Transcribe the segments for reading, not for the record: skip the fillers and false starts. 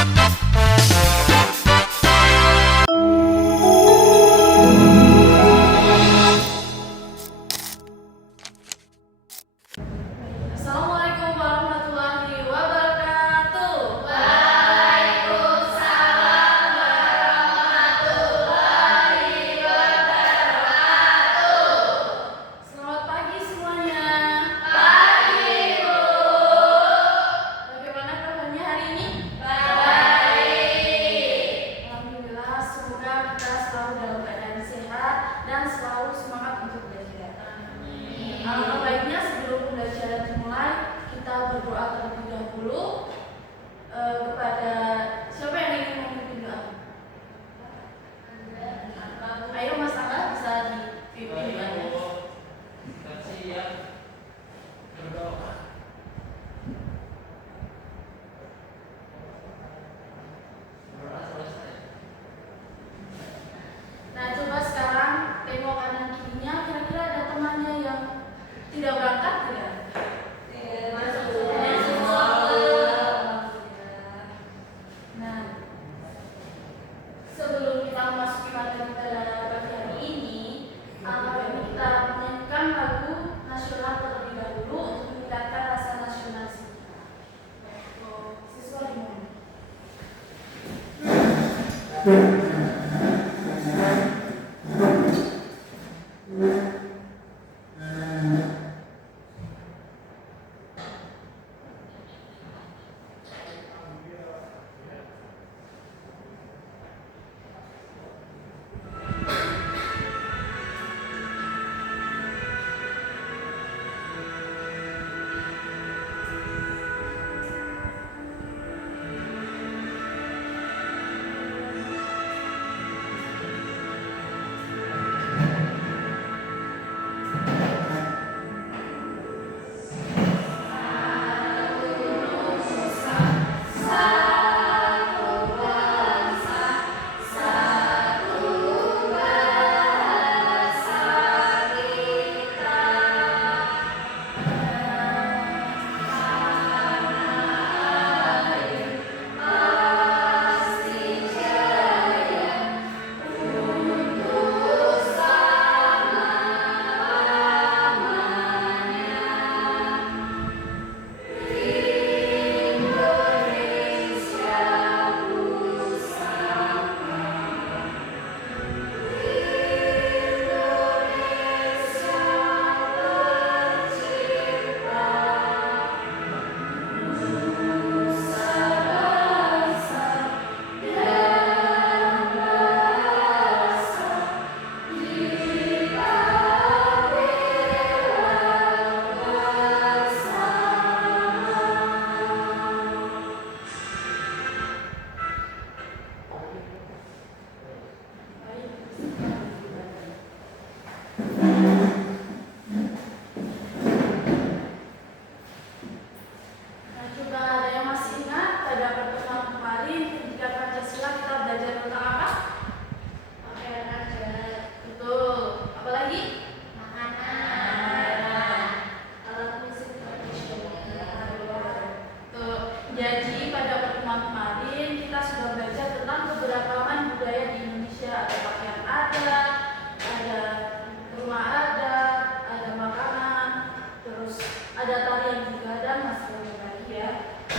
Assalamualaikum warahmatullahi wabarakatuh. Waalaikumsalam warahmatullahi wabarakatuh. Selamat pagi semuanya. Pagi, Bu. Bagaimana kabarnya hari ini? Baik. Alhamdulillah, semoga kita selalu dalam keadaan sehat dan selalu semangat untuk belajar. Amin. Alangkah baiknya sebelum pembelajaran dimulai, kita berdoa terlebih dahulu kepada siapa yang ingin memimpin doa? Ayo Mas Angga, bisa dipimpin doanya. Nah, coba sekarang tengok kanan kirinya, kira-kira ada temannya yang tidak berangkat tidak? Nah, sebelum kita memasuki materi pada pagi hari ini, kita menyanyikan lagu nasional terlebih dahulu untuk meningkatkan rasa nasionalis kita. Siswa dimulai. Nah, coba ada yang masih ingat pada pertemuan kemarin pendidikan Pancasila kita belajar tentang apa? Pakaian adat. Betul. Apa lagi? Makanan. Alat musik tradisional. Betul. Jadi pada pertemuan kemarin kita sudah belajar tentang keberagaman budaya di Indonesia. Ada pakaian adat, ada rumah adat, ada makanan, terus ada tarian juga dan masih banyak lagi ya.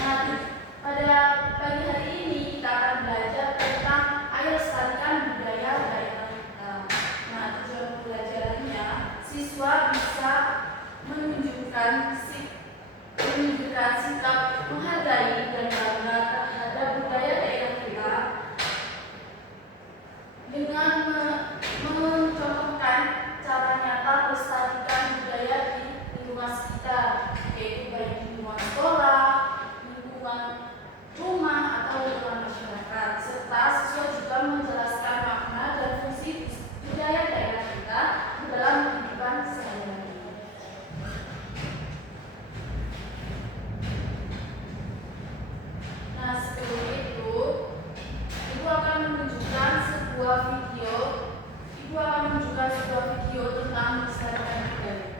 Nah, pada pagi hari ini kita akan belajar tentang ayo lestarikan budaya daerah kita. Nah, tujuan pembelajarannya siswa bisa menunjukkan sikap menghargai dan bangga terhadap budaya daerah kita dengan mencontohkan cara nyata melestarikan budaya di lingkungan sekitar, yaitu baik di lingkungan sekolah, lingkungan rumah atau lingkungan masyarakat, serta siswa juga menjelaskan makna dan fungsi budaya daerah kita dalam kehidupan sehari-hari. Nah, sebelum itu, Ibu akan menunjukkan sebuah video tentang melestarikan budaya.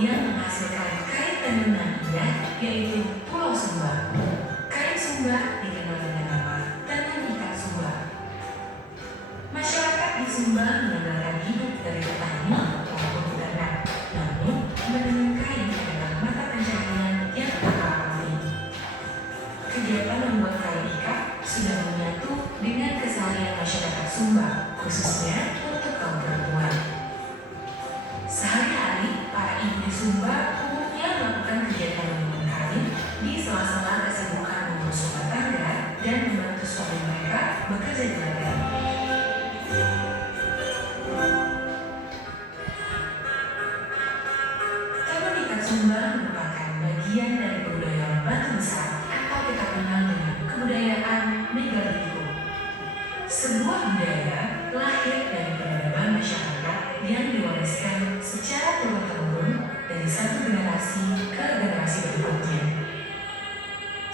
yang menghasilkan kain tenun yang indah, yaitu Pulau Sumba. Kain Sumba dikenal dengan nama tenun ikat Sumba. Masyarakat di Sumba mengandalkan hidup dari petani maupun peternak, namun menenun kain adalah mata pencaharian yang tak kalah penting. Kegiatan membuat kain ikat sudah menyatu dengan keseharian masyarakat Sumba, khususnya untuk kaum perempuan. Sehari-hari, para ibu di Sumba umumnya melakukan kegiatan menenun kain di sela-sela kesibukan mengurus rumah tangga dan membantu suami mereka bekerja di ladang. Tenun ikat Sumba merupakan bagian dari kebudayaan Batu Besar atau kita kenal dengan kebudayaan Megalitikum. Sebuah budaya lahir dari peradaban masyarakat yang diwariskan secara turun-temurun dari satu generasi ke generasi berikutnya.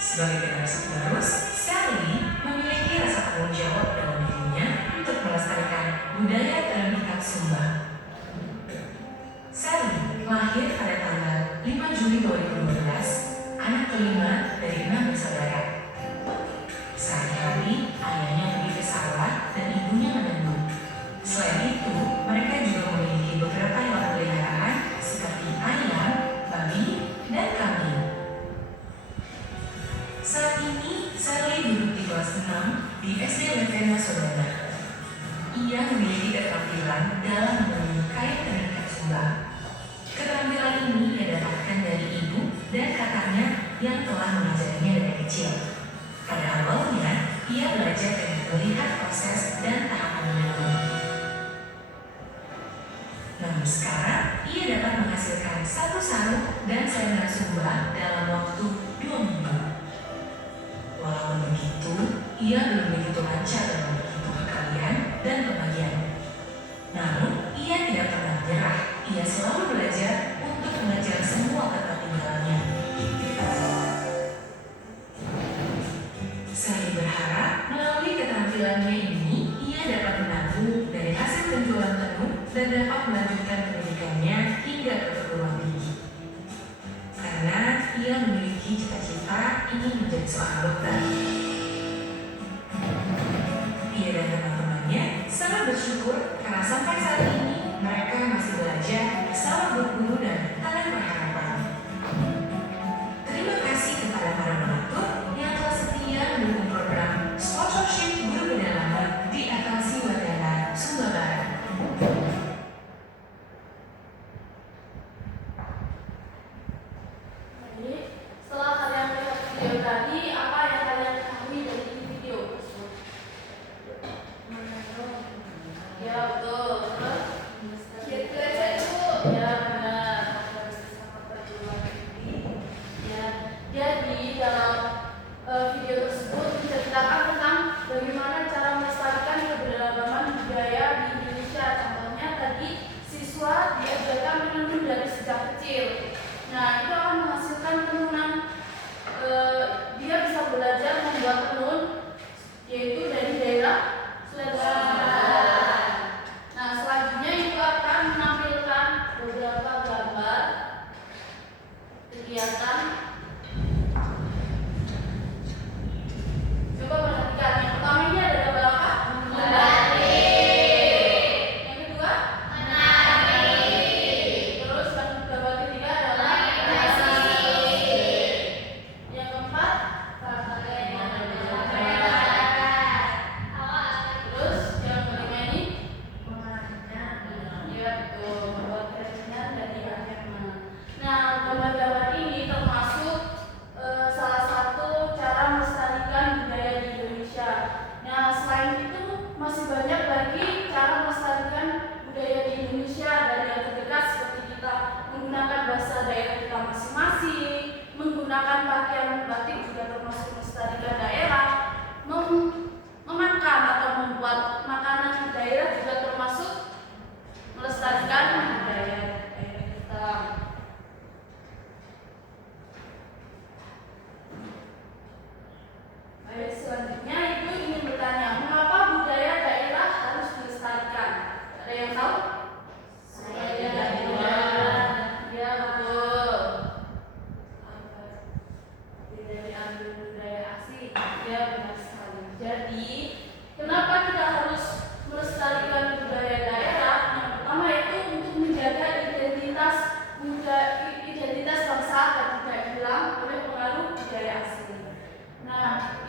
Sebagai generasi penerus, Sally memiliki rasa tanggung jawab dalam dirinya untuk melestarikan budaya tenun ikat Sumba. Sally lahir pada tanggal 5 Juli 2012, anak kelima dari 6 bersaudara. Sehari-hari, ayahnya pergi ke sawah dan ibunya menenun. Selain itu, mereka juga memiliki beberapa hewan peliharaan seperti ayam, babi, dan kambing. Saat ini, Sally duduk di kelas 6 di SD Levena Sodana. Ia memiliki keterampilan dalam menenun kain tenun ikat Sumba. Keterampilan ini ia dapatkan dari ibu dan kakaknya yang telah mengajarinya dari kecil. Pada awalnya, ia belajar dengan melihat proses dan tahapan menenun. Namun sekarang, ia dapat menghasilkan satu sarung dan selendang Sumba dalam waktu 2 minggu. Walaupun begitu, ia belum begitu lancar dalam menghitung perkalian dan pembagian. Namun, ia tidak pernah menyerah. Ia selalu belajar untuk mengejar semua ketertinggalannya. Sally berharap melalui keterampilannya ini, ia dapat menabung dari hasil penjualan tenun dan dapat melanjutkan pendidikannya hingga ke perguruan tinggi. Karena ia memiliki cita-cita ingin menjadi seorang dokter. Ia dan teman-temannya sangat bersyukur karena sampai saat ini mereka masih belajar bersama guru-guru dan tangan berharapan. Terima kasih kepada para donatur yang telah setia mendukung program sponsorship guru pedalaman di Akasi Wadana, Sumba Barat. Setelah kalian melihat video tadi, apa yang kalian ketahui dari video tersebut? Ya betul. Ya benar. Ya, jadi dalam video tersebut menceritakan tentang bagaimana cara melestarikan keberagaman budaya di Indonesia. Contohnya tadi siswa diajarkan menenun dari sejak kecil. Nah, itu akan menghasilkan tenunan. Dia bisa belajar membuat tenun, yaitu dari daerah Selatan. Nah, selanjutnya itu akan menampilkan beberapa gambar kegiatan. Coba perhatikan, yang pertama ini ada gambar apa? Yang kedua? Terus gambar ketiga adalah yang keempat?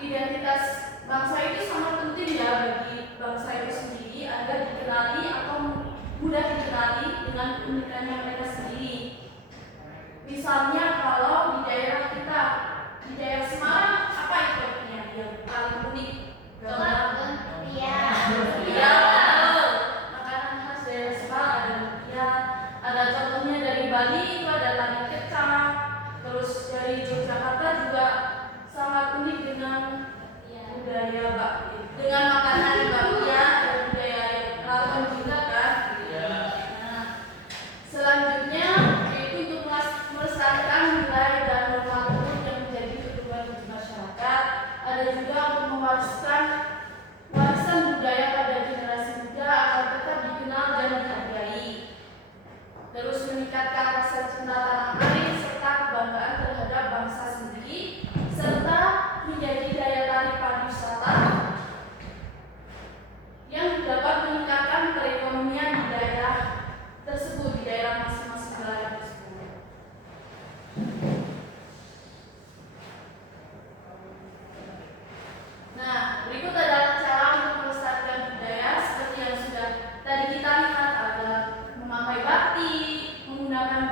identitas bangsa itu sangat penting ya bagi bangsa itu sendiri agar dikenali atau mudah dikenali dengan keunikannya mereka sendiri. Misalnya kalau di daerah kita, di daerah Semarang, apa itu yang paling unik? Iya. Iya, makanan khas daerah Semarang ada lumpia. Ada contohnya dari Bali itu ada lali kecap. Terus dari Yogyakarta juga sangat unik dengan budaya dengan makanan bakpia dan budaya keraton juga kan. Nah, selanjutnya yaitu untuk melestarikan budaya dan norma luhur yang menjadi kehidupan di masyarakat. Ada juga untuk mewariskan warisan budaya pada generasi muda agar tetap dikenal dan dihargai. Terus meningkatkan rasa cinta tanah air serta kebanggaan terhadap bangsa sendiri, serta menjadi daya tarik pariwisata yang dapat meningkatkan perekonomian di daerah tersebut, di daerah masing-masing wilayah tersebut. Nah, berikut adalah cara untuk melestarikan budaya seperti yang sudah tadi kita lihat, ada memakai batik, menggunakan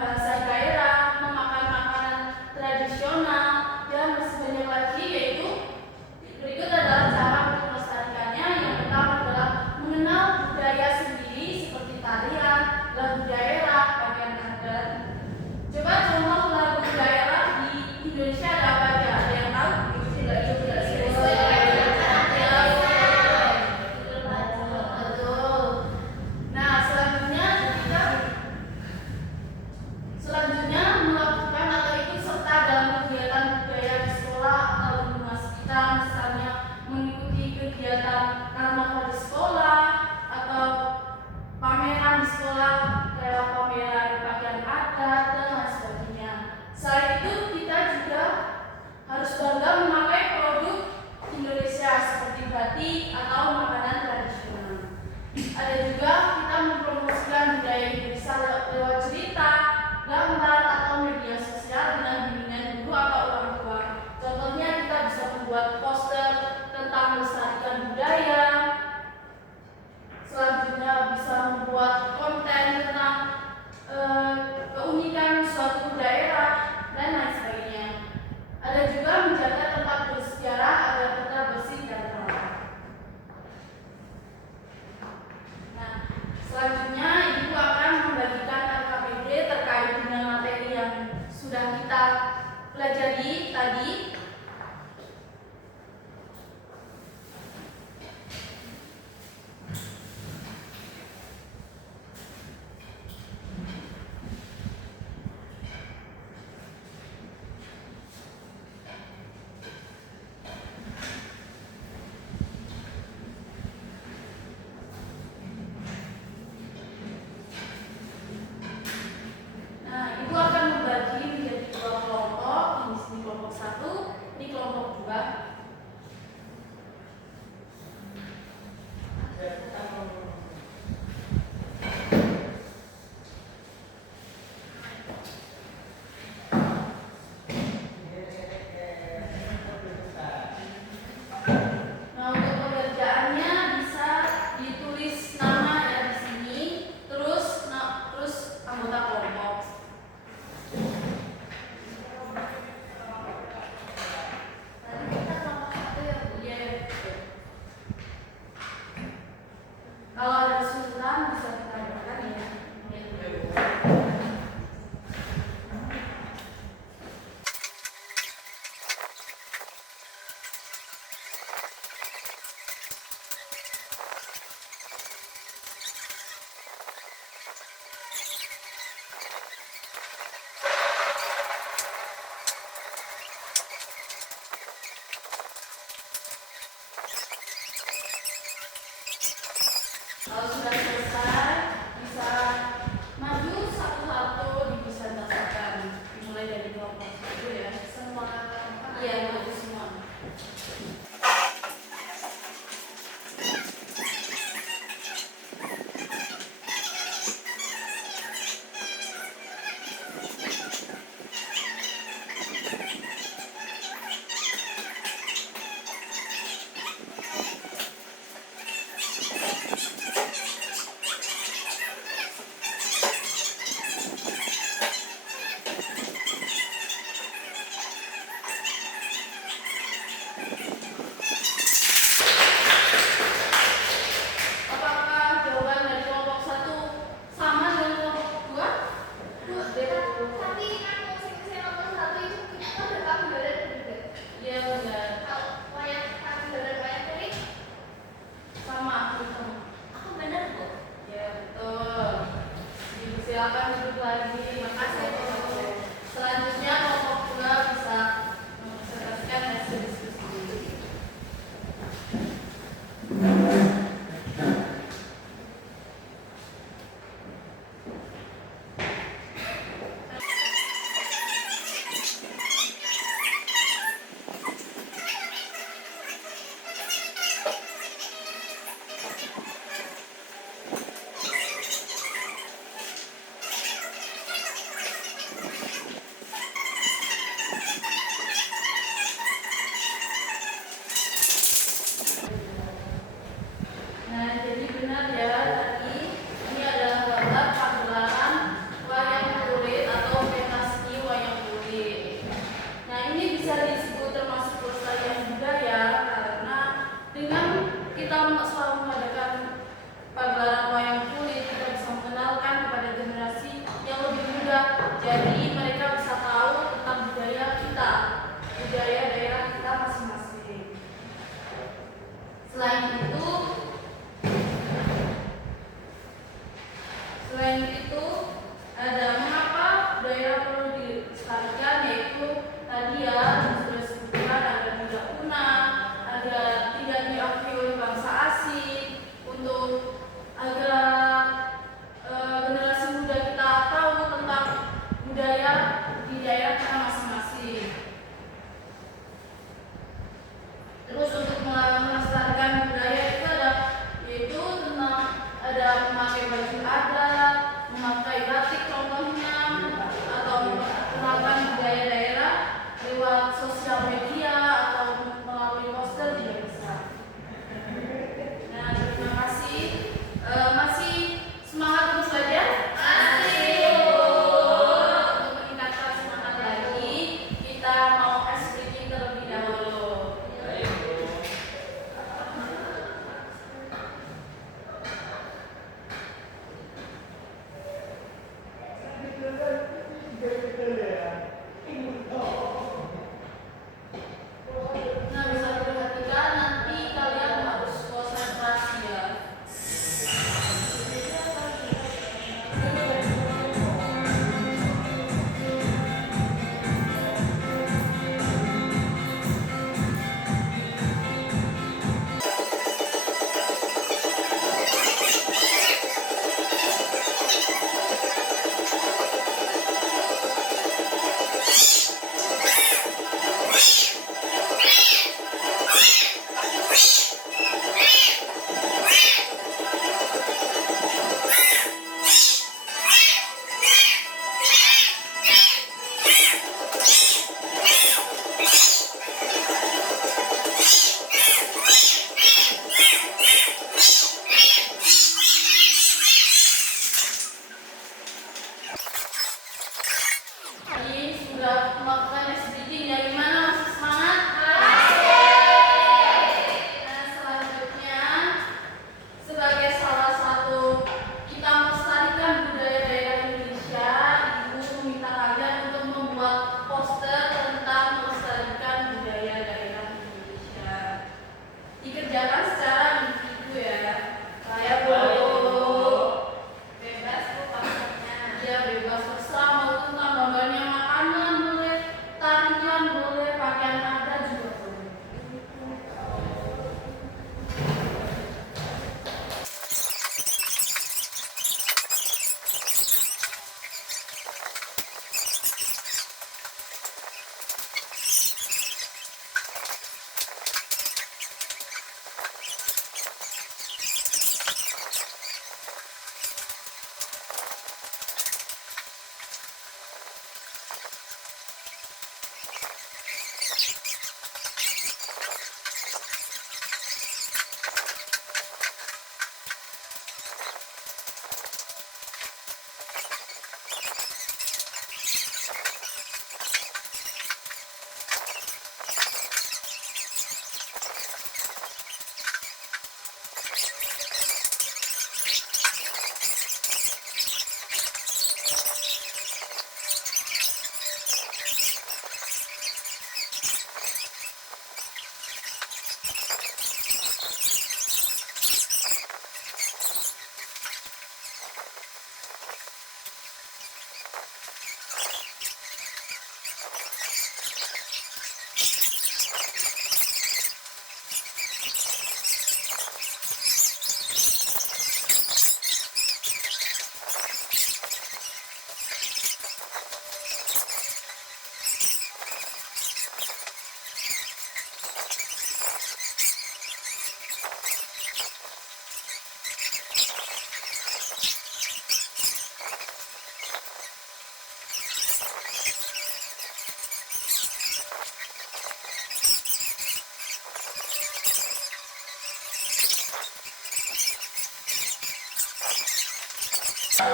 Baik,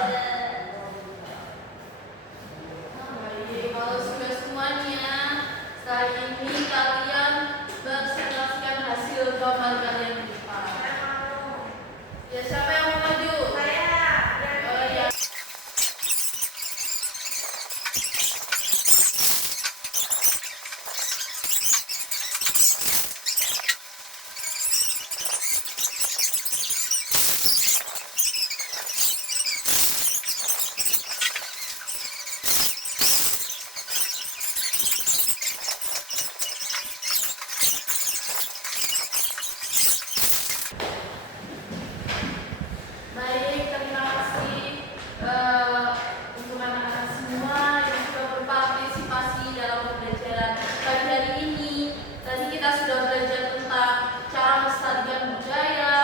kalau sudah semuanya, setelah ini kalian presentasikan hasil gambar kalian di depan. Ya, siapa yang mau maju? Oh, ya. Baik, terima kasih untuk anak-anak semua yang sudah berpartisipasi dalam pembelajaran pagi hari ini. Tadi kita sudah belajar tentang cara melestarikan budaya,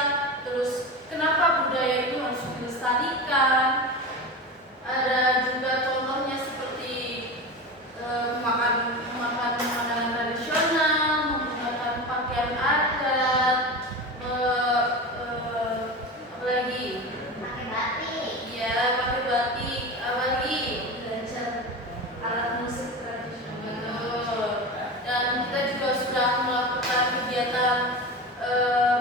terus kenapa budaya itu harus dilestarikan. Ada juga contohnya seperti makan makanan tradisional, menggunakan pakaian adat, apalagi? Pakai batik. Iya, pakai batik. Apalagi? Belajar alat musik tradisional. Betul. Dan kita juga sudah melakukan kegiatan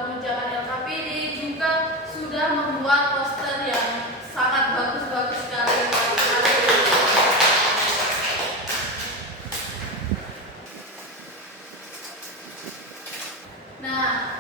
mengerjakan LKPD, juga sudah membuat poster yang sangat bagus-bagus sekali. Nah,